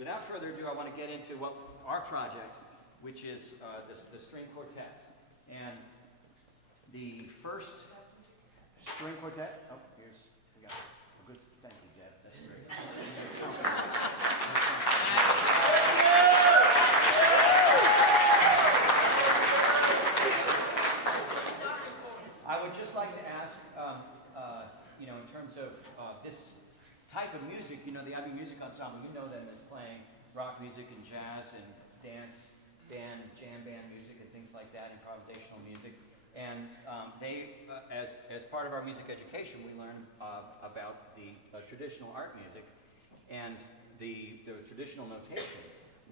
without further ado, I want to get into our project, which is the string quartets. And the first string quartet, oh, we got a good, thank you, Jeff, that's great. I would just like to ask, you know, in terms of this type of music, you know, the IB Music Ensemble, you know them as playing rock music and jazz and dance band, jam band music and things like that, improvisational music. And they, as part of our music education, we learn about the traditional art music and the traditional notation,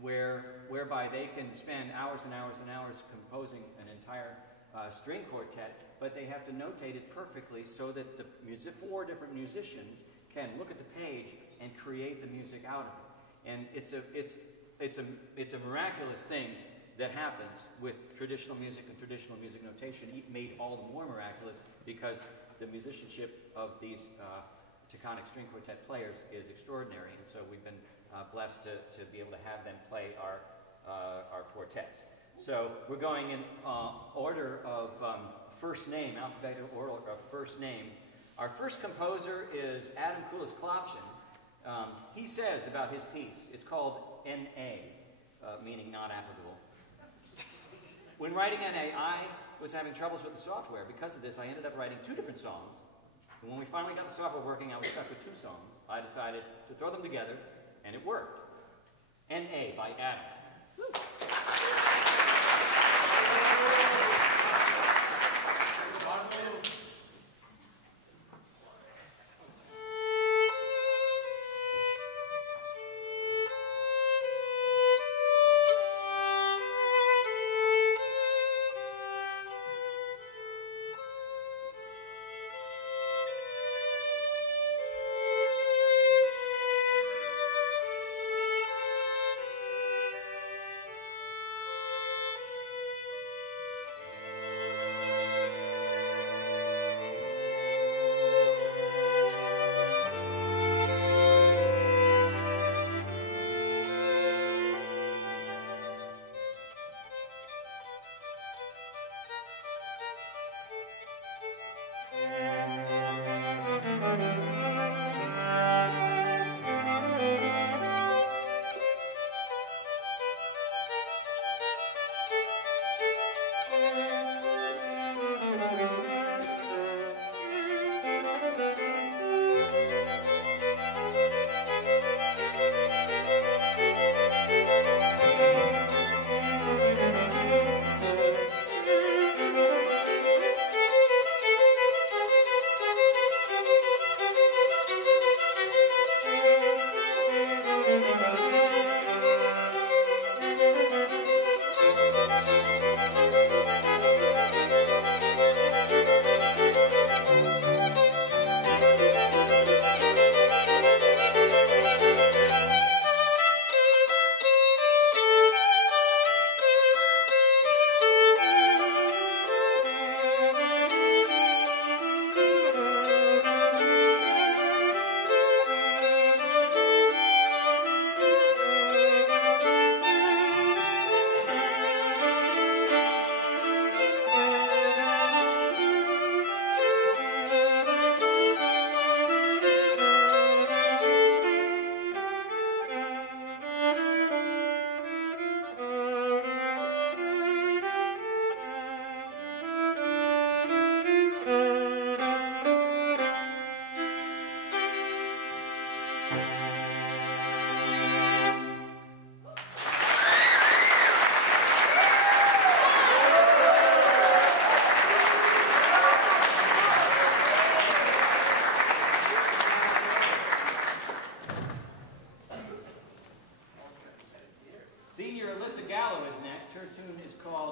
whereby they can spend hours and hours and hours composing an entire string quartet, but they have to notate it perfectly so that the four different musicians can look at the page and create the music out of it. And it's a miraculous thing that happens with traditional music and traditional music notation, made all the more miraculous because the musicianship of these Taconic string quartet players is extraordinary, and so we've been blessed to be able to have them play our quartets. So we're going in order of first name, alphabetical order of first name. Our first composer is Adam Kulis-Klopshin. He says about his piece, it's called N.A., meaning not applicable. When writing N.A., I was having troubles with the software. Because of this, I ended up writing 2 different songs. And when we finally got the software working, I was stuck with 2 songs. I decided to throw them together, and it worked. N.A. by Adam. Woo.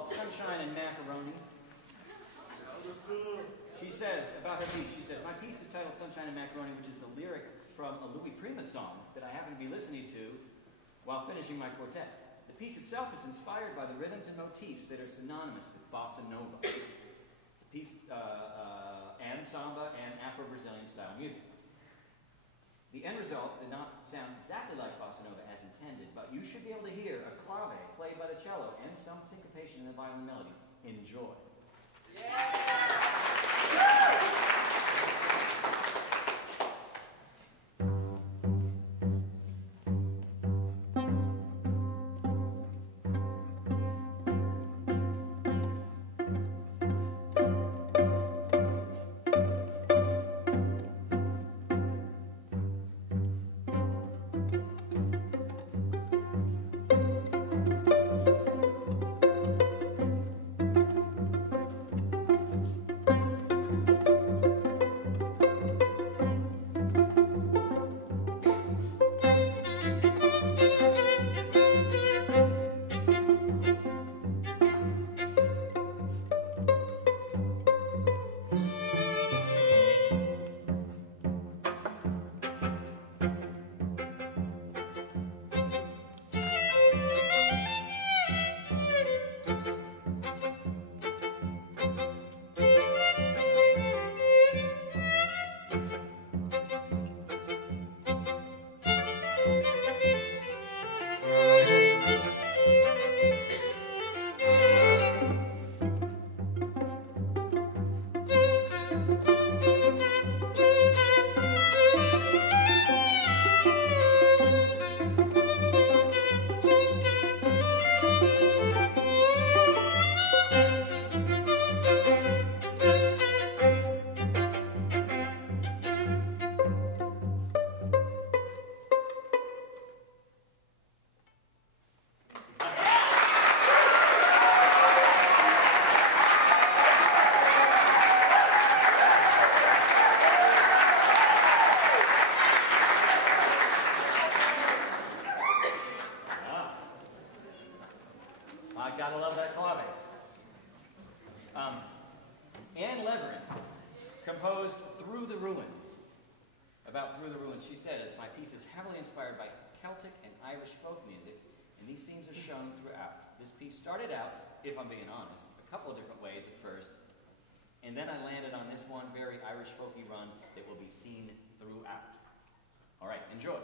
Sunshine and Macaroni. She says, about her piece, she says, my piece is titled Sunshine and Macaroni, which is a lyric from a Louis Prima song that I happen to be listening to while finishing my quartet. The piece itself is inspired by the rhythms and motifs that are synonymous with bossa nova, the piece, and samba and Afro-Brazilian style music. The end result did not sound exactly like bossa nova as intended, you should be able to hear a clave played by the cello and some syncopation in the violin melodies. Enjoy. Gotta love that clave. Anne Levering composed Through the Ruins. About Through the Ruins, she says, my piece is heavily inspired by Celtic and Irish folk music, and these themes are shown throughout. This piece started out, if I'm being honest, a couple of different ways at first, and then I landed on this one very Irish folky run that will be seen throughout. All right, enjoy.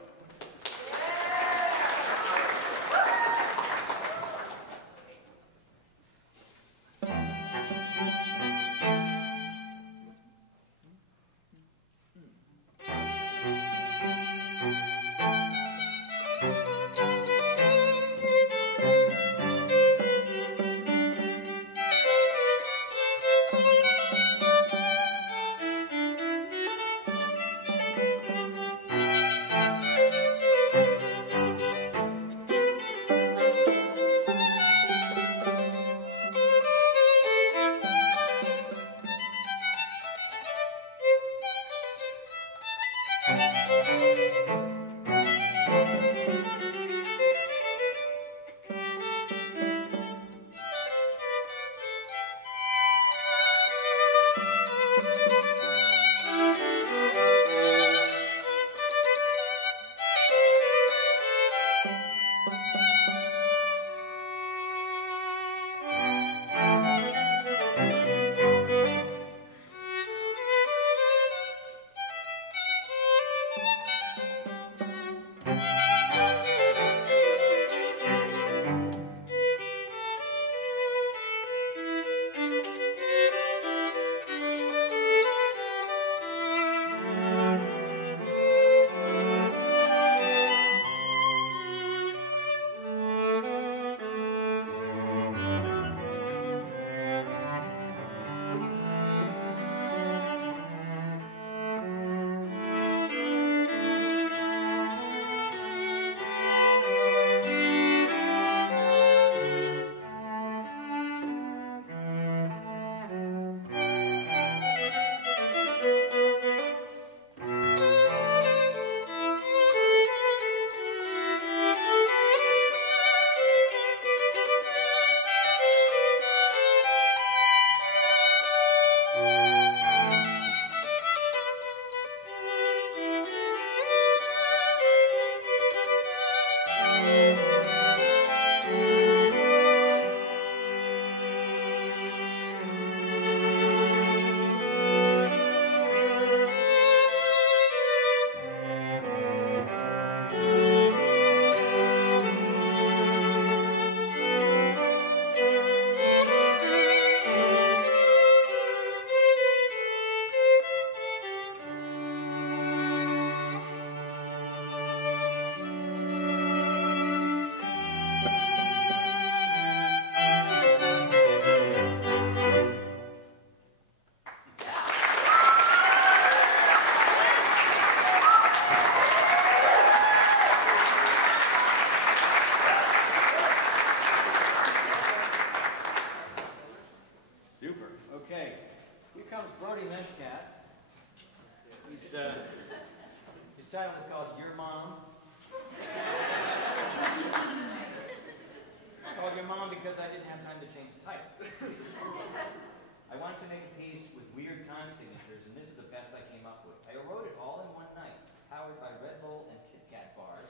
time signatures, and this is the best I came up with. I wrote it all in one night, powered by Red Bull and Kit Kat bars.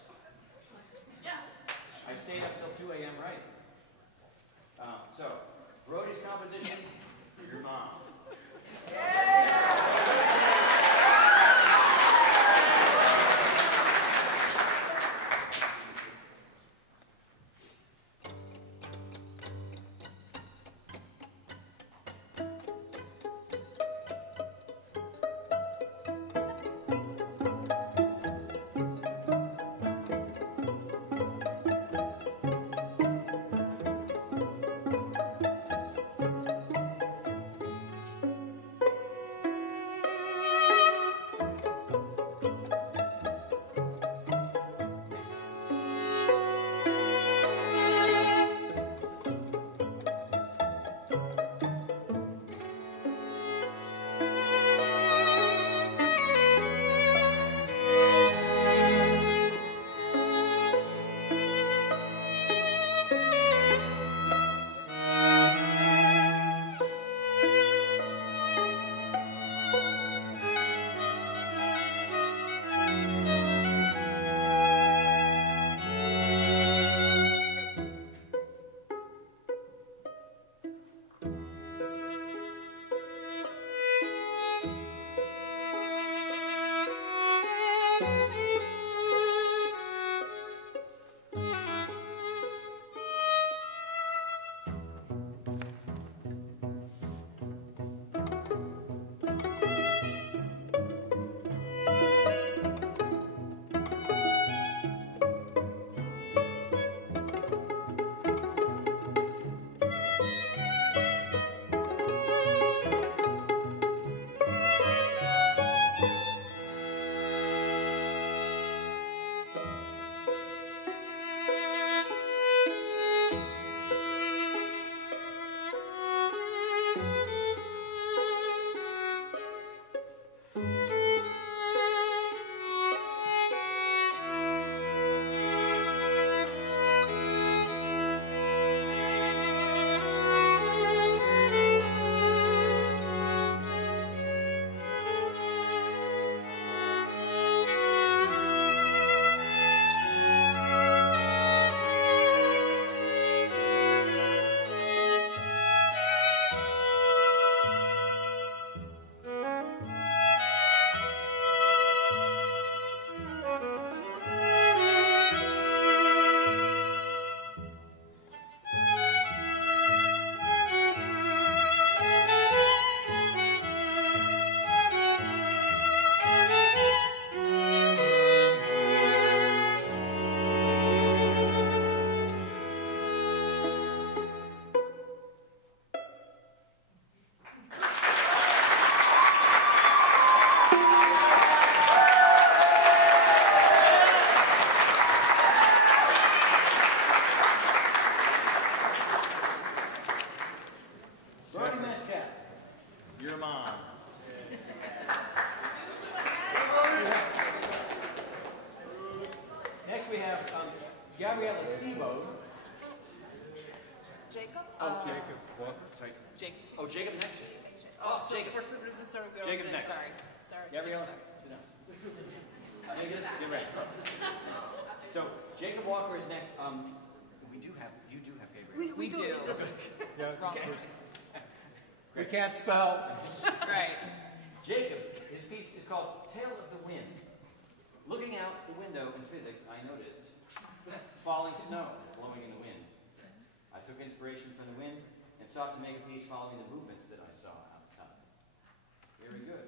Yeah. I stayed up till 2 a.m. writing. So, wrote his composition, Your Mom. Oh, Jacob next. Oh, so Jacob. first it was a sort of girl. Jacob's next. Sorry. Gabrielle, sit down. Get ready. So Jacob Walker is next. You do have Gabrielle. We do. Just wrong. We can't spell. Right. Jacob, his piece is called Tale of the Wind. Looking out the window in physics, I noticed falling snow blowing in the wind. I took inspiration from the wind and sought to make a piece following the movements that I saw outside. Very good.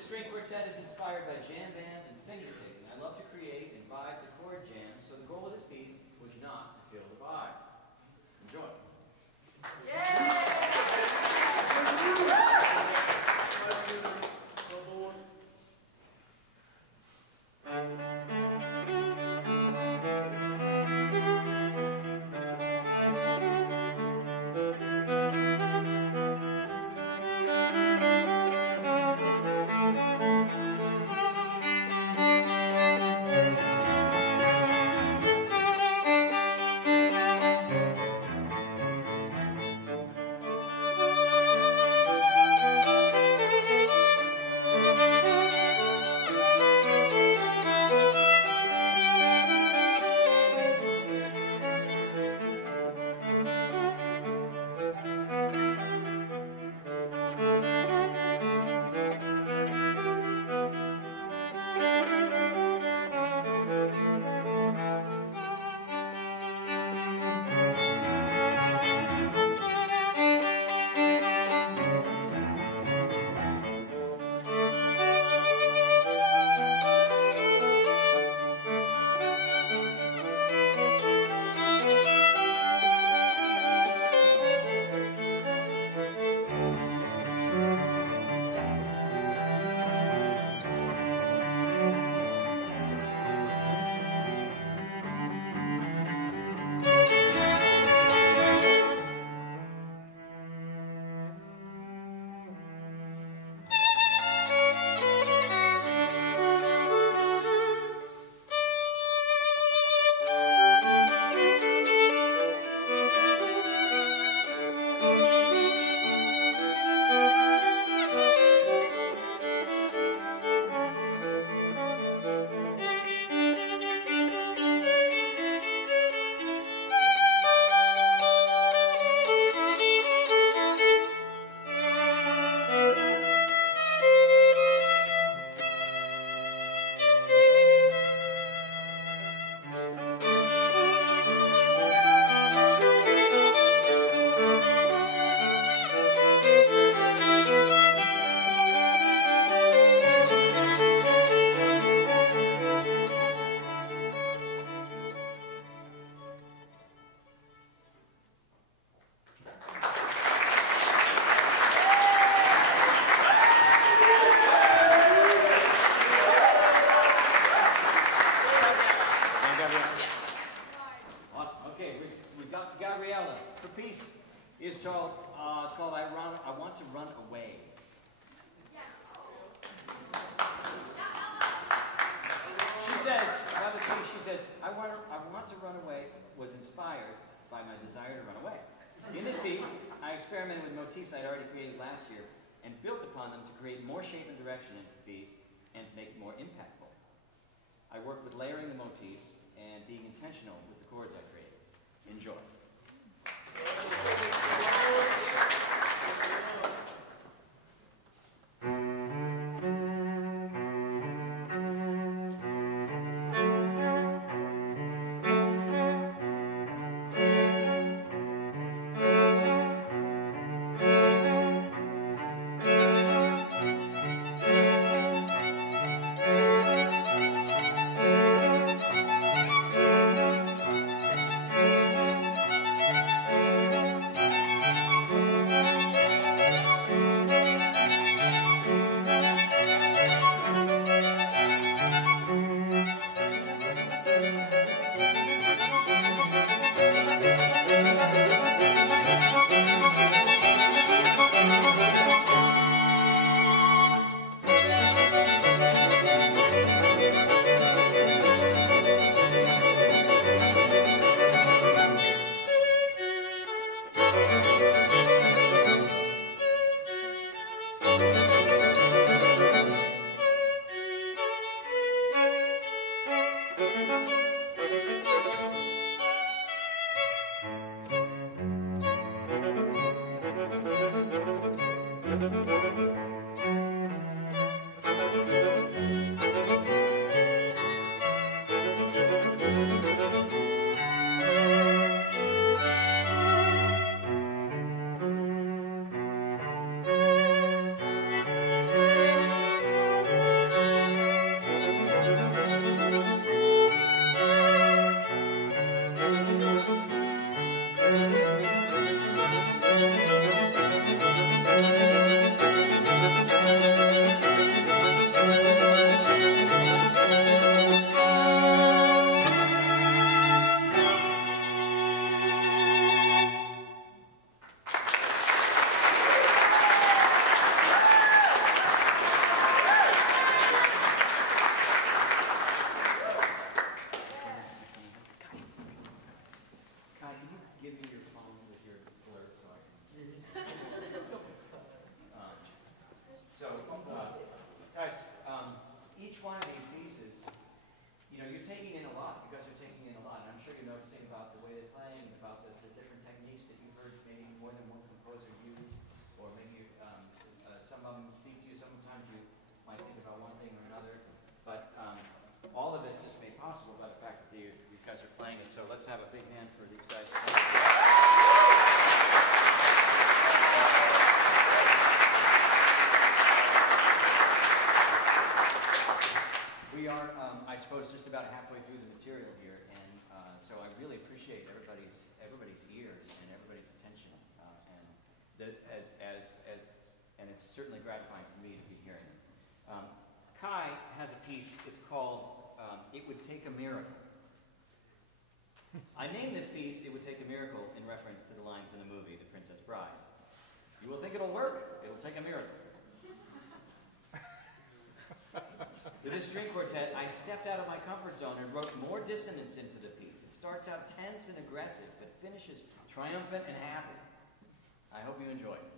This string quartet is inspired by jam bands and finger picking. I love to create and vibe to chord jams, so the goal of this piece was not to kill the vibe. Enjoy. I Want to Run Away. She says, I want to Run Away was inspired by my desire to run away. In this piece, I experimented with motifs I'd already created last year and built upon them to create more shape and direction into the piece and to make it more impactful. I worked with layering the motifs and being intentional with the chords I created. Enjoy. playing it. So let's have a big hand for these guys. We are, I suppose, just about halfway through the material here, and so I really appreciate everybody's ears and everybody's attention, and it's certainly gratifying for me to be hearing it. Kai has a piece. It's called "It Would Take a Miracle." I named this piece "It Would Take a Miracle" in reference to the line from the movie *The Princess Bride*. You will think it'll work. It will take a miracle. With this string quartet, I stepped out of my comfort zone and wrote more dissonance into the piece. It starts out tense and aggressive, but finishes triumphant and happy. I hope you enjoy it.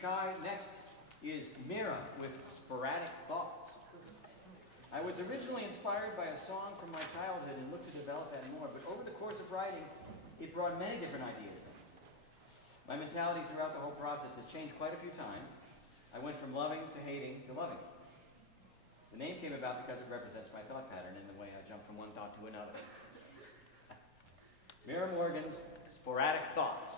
Kai. Next is Mira with Sporadic Thoughts. I was originally inspired by a song from my childhood and looked to develop that more, but over the course of writing, it brought many different ideas. My mentality throughout the whole process has changed quite a few times. I went from loving to hating to loving. The name came about because it represents my thought pattern in the way I jump from one thought to another. Mira Morgan's Sporadic Thoughts.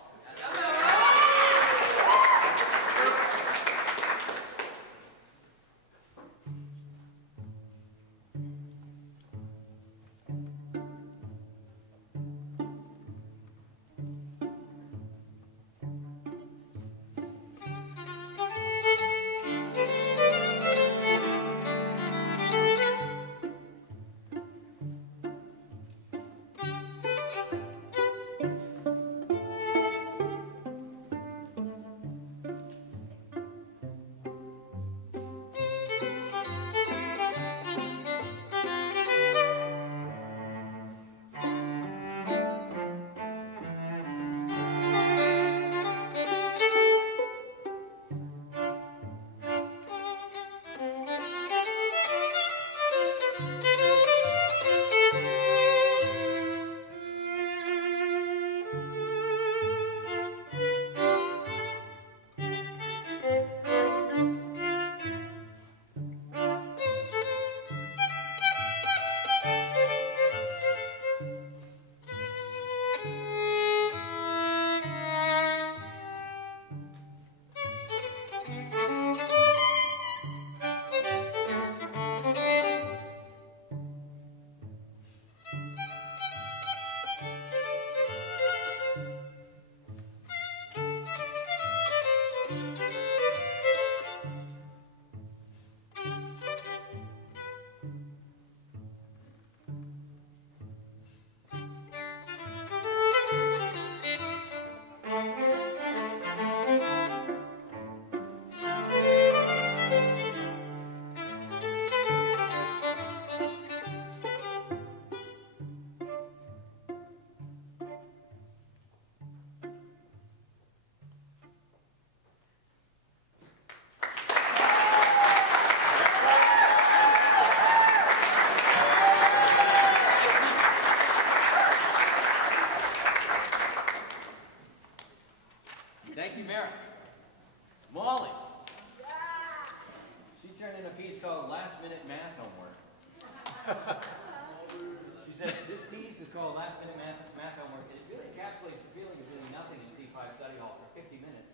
called Last Minute Math Homework, and it really encapsulates the feeling of doing nothing in C5 study hall for 50 minutes,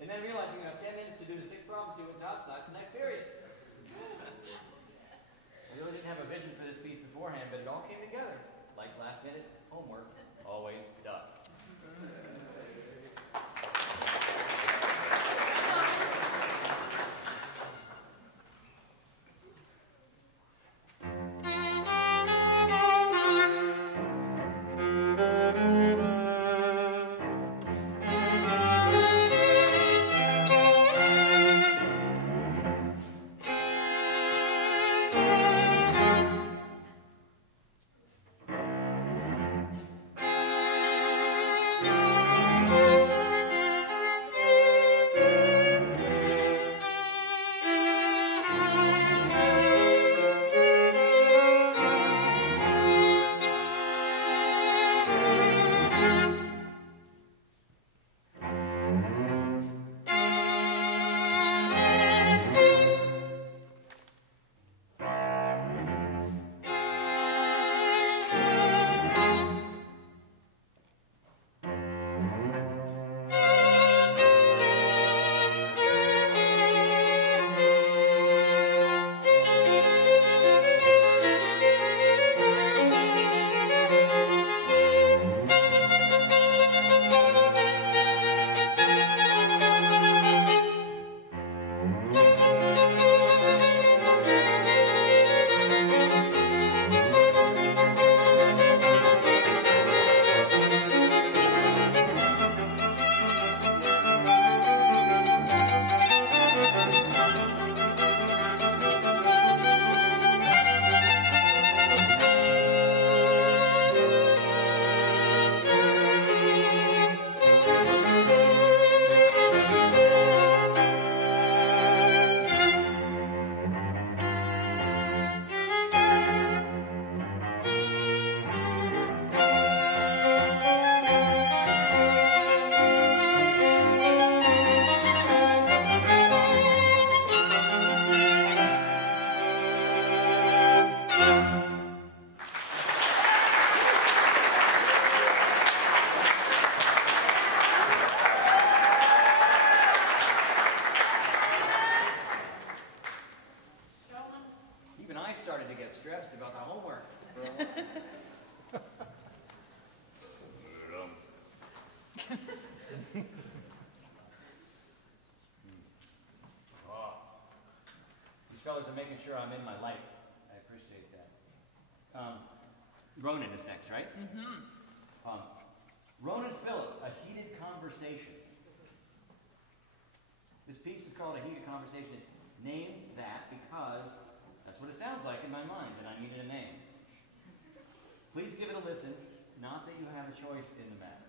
and then realizing you have 10 minutes to do the 6 problems due in Todd's class the next period. I really didn't have a vision for this piece beforehand, but it all came together, like last minute homework always does. Stressed about the homework. These fellas are making sure I'm in my light. I appreciate that. Ronan is next, right? Mm-hmm. Ronan Phillip, A Heated Conversation. This piece is called A Heated Conversation. It's named that because that's what it sounds like in my mind, and I needed a name. Please give it a listen, not that you have a choice in the matter.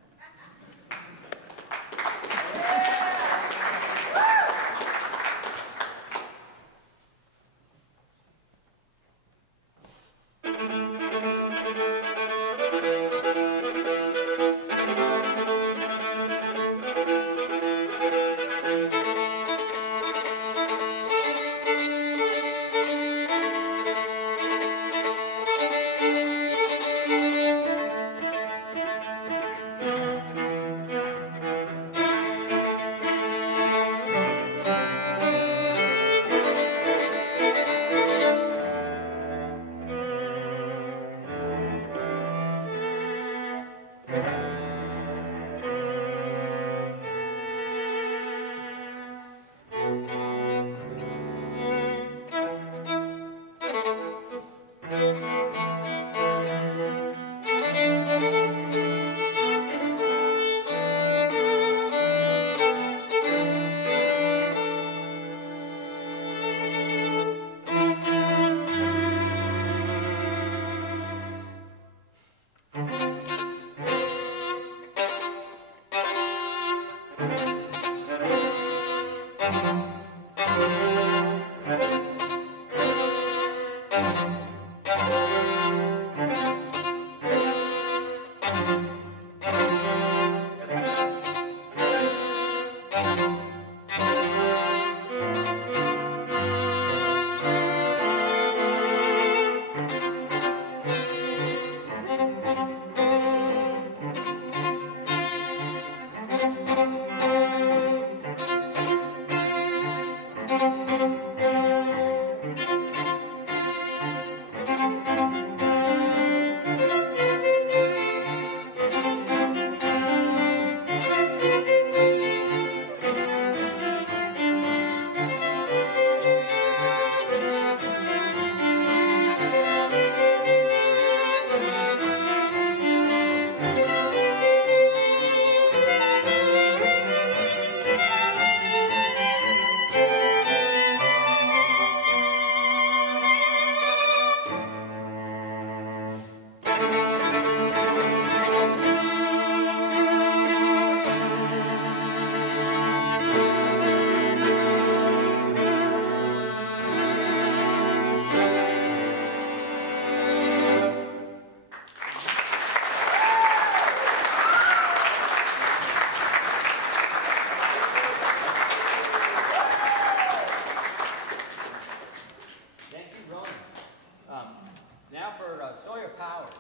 Powers.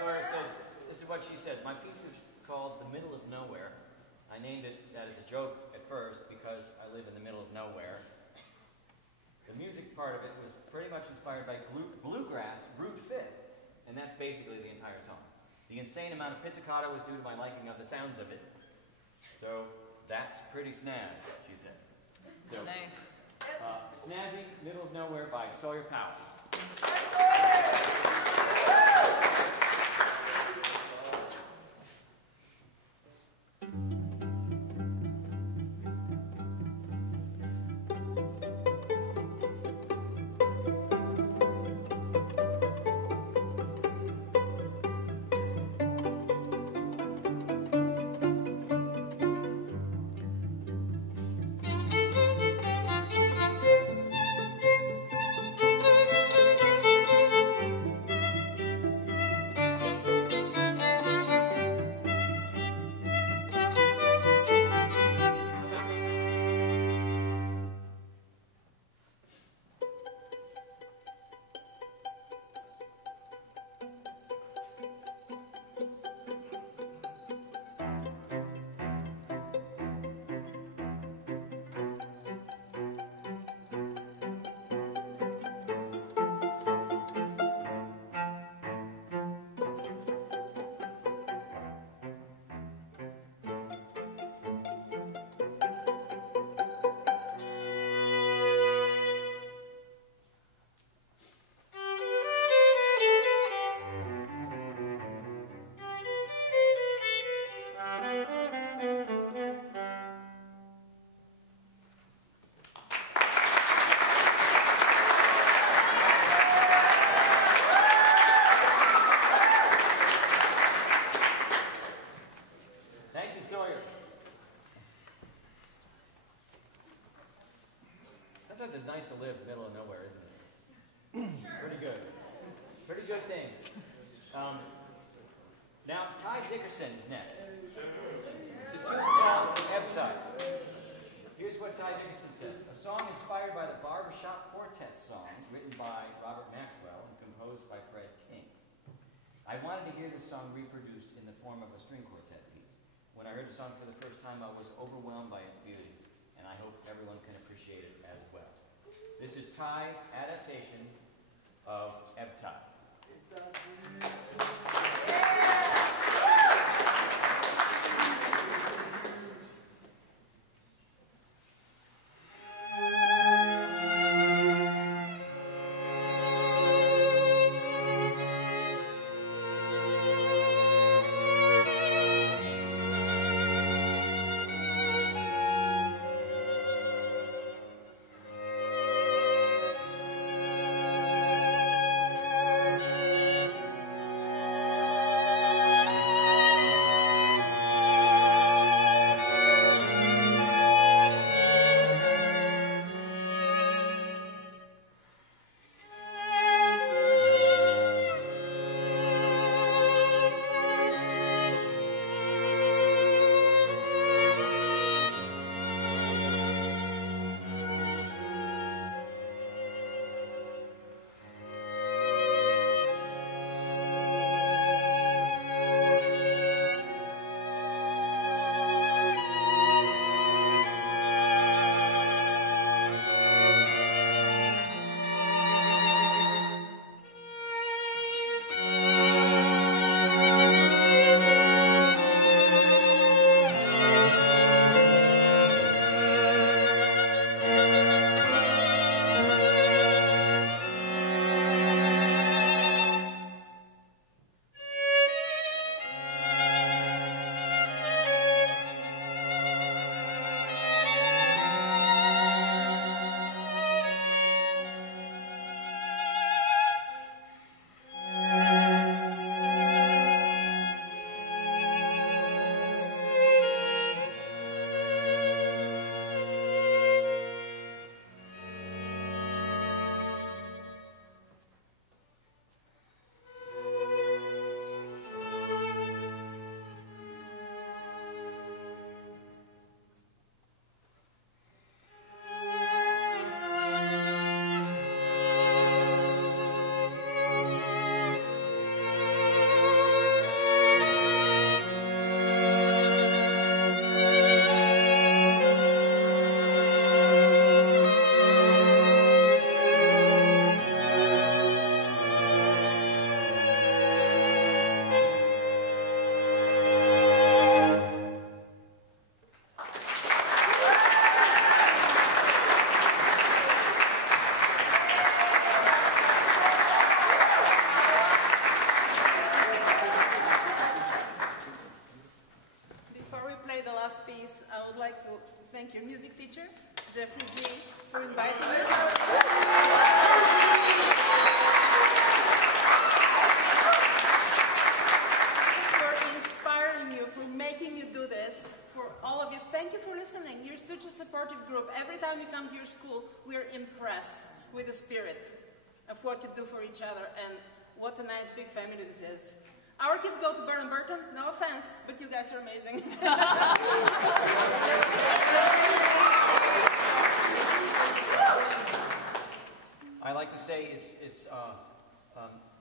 Sawyer says, this is what she says, my piece is called The Middle of Nowhere. I named it that as a joke at first because I live in the middle of nowhere. The music part of it was pretty much inspired by bluegrass, Route 5th, and that's basically the entire song. The insane amount of pizzicato was due to my liking of the sounds of it. So that's pretty snaz, she said. So, Nice. Snazzy, Middle of Nowhere by Sawyer Powers. Sometimes it's nice to live middle of nowhere, isn't it? Pretty good. Pretty good thing. Now, Ty Dickerson is next. It's a tune called Ebb-Tide. Here's what Ty Dickerson says. A song inspired by the Barbershop Quartet song written by Robert Maxwell and composed by Fred King. I wanted to hear this song reproduced in the form of a string quartet piece. When I heard the song for the first time, I was overwhelmed by its beauty, and I hope everyone can appreciate it as well. This is Ty's adaptation of Ebb-Tide. Jeffrey G, for inviting us. For inspiring you, for making you do this. For all of you, thank you for listening. You're such a supportive group. Every time we come to your school, we're impressed with the spirit of what you do for each other, and what a nice big family this is. Our kids go to Burton Burton, no offense, but you guys are amazing. I like to say it's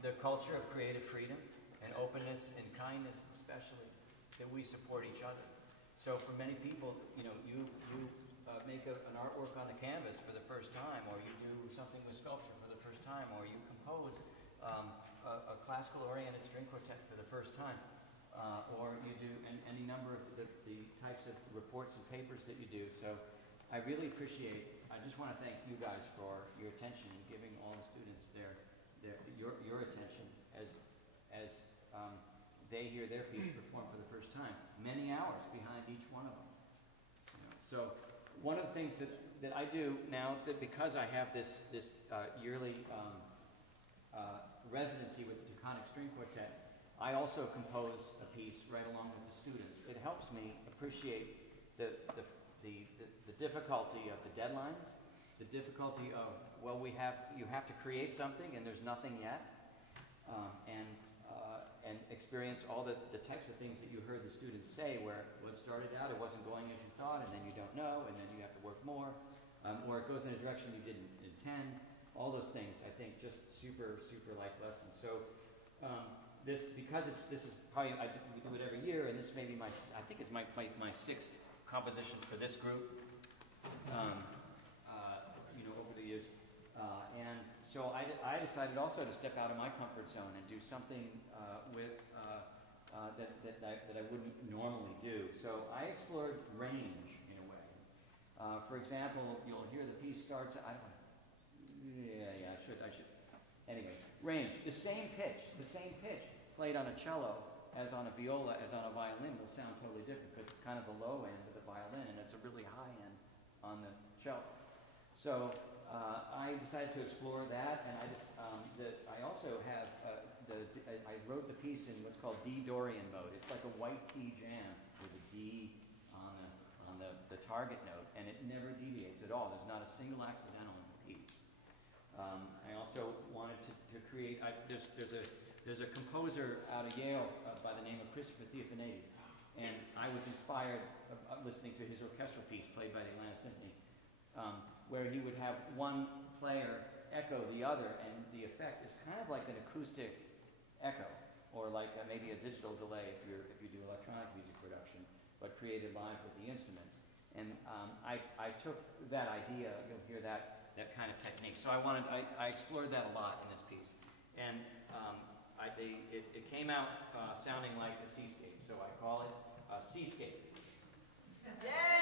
the culture of creative freedom and openness and kindness especially, that we support each other. So for many people, you make an artwork on the canvas for the first time, or you do something with sculpture for the first time, or you compose a classical-oriented string quartet for the first time, or you do any number of the types of reports and papers that you do. So I really appreciate, I just want to thank you guys for your attention and giving all the students your attention as they hear their piece performed for the first time. Many hours behind each one of them. So one of the things that I do now, that because I have this yearly residency with the Taconic String Quartet, I also compose a piece right along with the students. It helps me appreciate the difficulty of the deadlines, the difficulty of, well, you have to create something and there's nothing yet, and experience all the types of things that you heard the students say, where what started out, it wasn't going as you thought, and then you don't know, and then you have to work more, or it goes in a direction you didn't intend. All those things, I think, just super, super life lessons. So because this is probably, we do it every year, and this may be I think it's my sixth composition for this group, over the years. And so I decided also to step out of my comfort zone and do something that I wouldn't normally do. So I explored range in a way. For example, you'll hear the piece starts. I should. Anyway, range. The same pitch played on a cello as on a viola, as on a violin will sound totally different, because it's kind of the low end of the violin and it's a really high end on the cello. So I decided to explore that, and I also have I wrote the piece in what's called D Dorian mode. It's like a white key jam with a D on the target note, and it never deviates at all. There's not a single accidental in the piece. I also wanted to create. There's a composer out of Yale by the name of Christopher Theophanides, and I was inspired listening to his orchestral piece played by the Atlanta Symphony, where he would have one player echo the other, and the effect is kind of like an acoustic echo, or like maybe a digital delay if you do electronic music production, but created live with the instruments. And I took that idea. You'll hear that kind of technique. So I explored that a lot in this piece, and it came out sounding like a seascape. So I call it a seascape. Yeah.